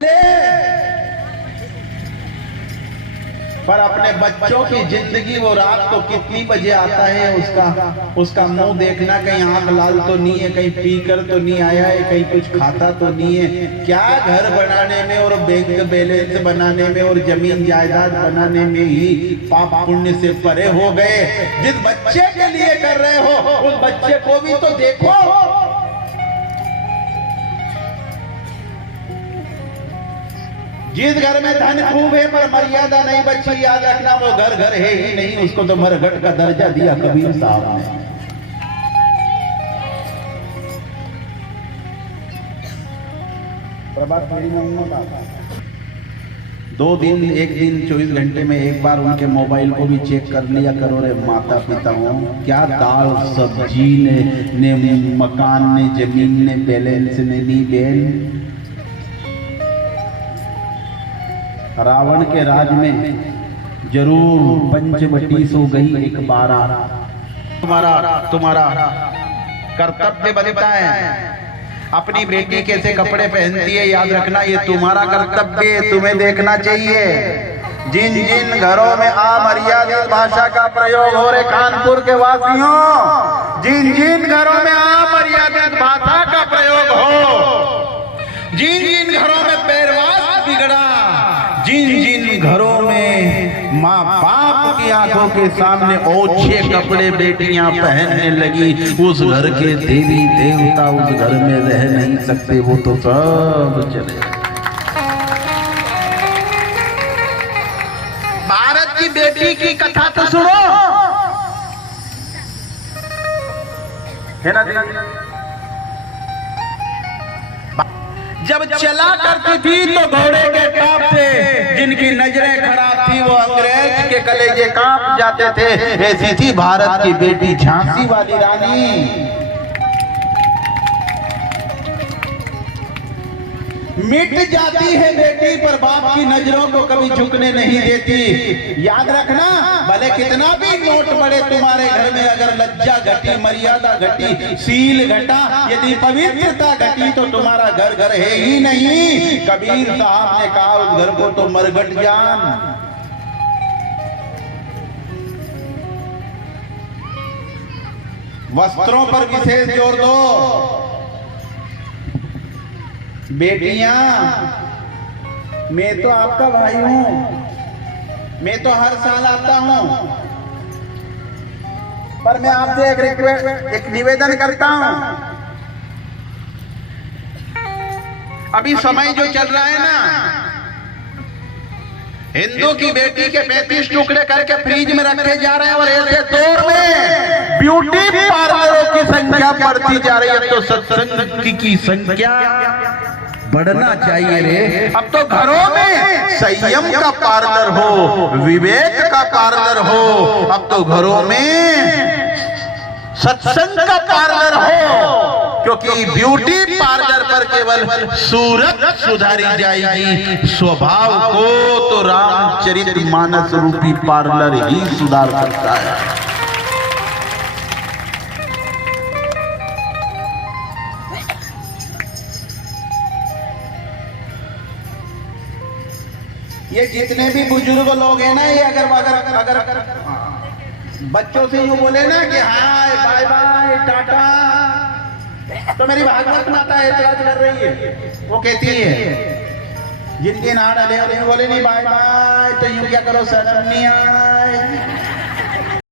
पर अपने बच्चों की जिंदगी वो रात को कितनी बजे आता है उसका मुंह देखना, कहीं आंख लाल तो नहीं है, कहीं पीकर तो नहीं आया है, कहीं कुछ खाता तो नहीं है। क्या घर बनाने में और बैंक बैलेंस बनाने में और जमीन जायदाद बनाने में ही पाप पुण्य से परे हो गए। जिस बच्चे के लिए कर रहे हो उस बच्चे को भी तो देखो। जिस घर में धन खूब है पर मर्यादा नहीं बची, याद रखना वो घर घर है ही नहीं, उसको तो मरघट का दर्जा दिया कबीर साहब ने। प्रभात फेरी में उन्होंने एक दिन 24 घंटे में एक बार उनके मोबाइल को भी चेक कर लिया करो रे माता पिता हो। क्या दाल सब्जी ने मकान ने जमीन ने बैलेंस ने नी बेन। रावण के राज में जरूर पंचवटी सो गई एक बारा। तुम्हारा कर्तव्य बनता है। अपनी बेटी कैसे कपड़े पहनती है याद रखना, ये तुम्हारा कर्तव्य है, तुम्हें देखना चाहिए। जिन जिन घरों में अमर्यादित भाषा का प्रयोग हो रहे कानपुर के वासियों, जिन जिन घरों में अमर्यादित भाषा का प्रयोग हो, जिन जिन घरों में पैरवास बिगड़ा, जिन जिन घरों में माँ बाप की आंखों के सामने ओछे कपड़े बेटियां पहनने लगी, उस घर के देवी देवता उस घर में रह नहीं सकते, वो तो सब चले। भारत की बेटी की कथा तो सुनो, है ना? जब चला करती थी तो घोड़े के टाप से, जिनकी नजरें खराब थी वो अंग्रेज के कलेजे कांप जाते थे। ऐसी थी भारत की बेटी झांसी वाली रानी। मिट जाती है बेटी पर बाप की नजरों को कभी झुकने नहीं देती। याद रखना, भले कितना भी नोट पड़े तुम्हारे घर में, अगर लज्जा घटी, मर्यादा घटी, सील घटा, यदि पवित्रता घटी तो तुम्हारा घर घर है ही नहीं। कबीर साहब ने कहा उस घर को तो मरघट जान। वस्त्रों पर विशेष जोर दो। बेटियां, मैं तो आपका भाई हूं, मैं तो हर साल आता हूं, पर मैं आपसे एक निवेदन करता हूं। अभी समय जो चल रहा है ना, हिंदू की बेटी के 35 टुकड़े करके फ्रिज में रखे जा रहे हैं, और ऐसे दौर में ब्यूटी पार्लरों की संख्या बढ़ती जा रही है, तो सत्संग की संख्या बढ़ना चाहिए रे। अब तो घरों में संयम का पार्लर हो, विवेक का पार्लर हो, अब तो घरों में सत्संग का पार्लर हो, क्योंकि ब्यूटी पार्लर पर केवल सूरत सुधारी जाएगी, स्वभाव को तो रामचरित मानस रूपी पार्लर ही सुधार सकता है। ये जितने भी बुजुर्ग लोग हैं ना, ये अगर बच्चों से यूं बोले ना कि हाय बाय बाय टाटा, तो मेरी भागवत माता ऐतराज कर रही है। वो कहती है जिनके नाड़ अले बोले नहीं बाय बाय, तो यूं क्या करो शरणिया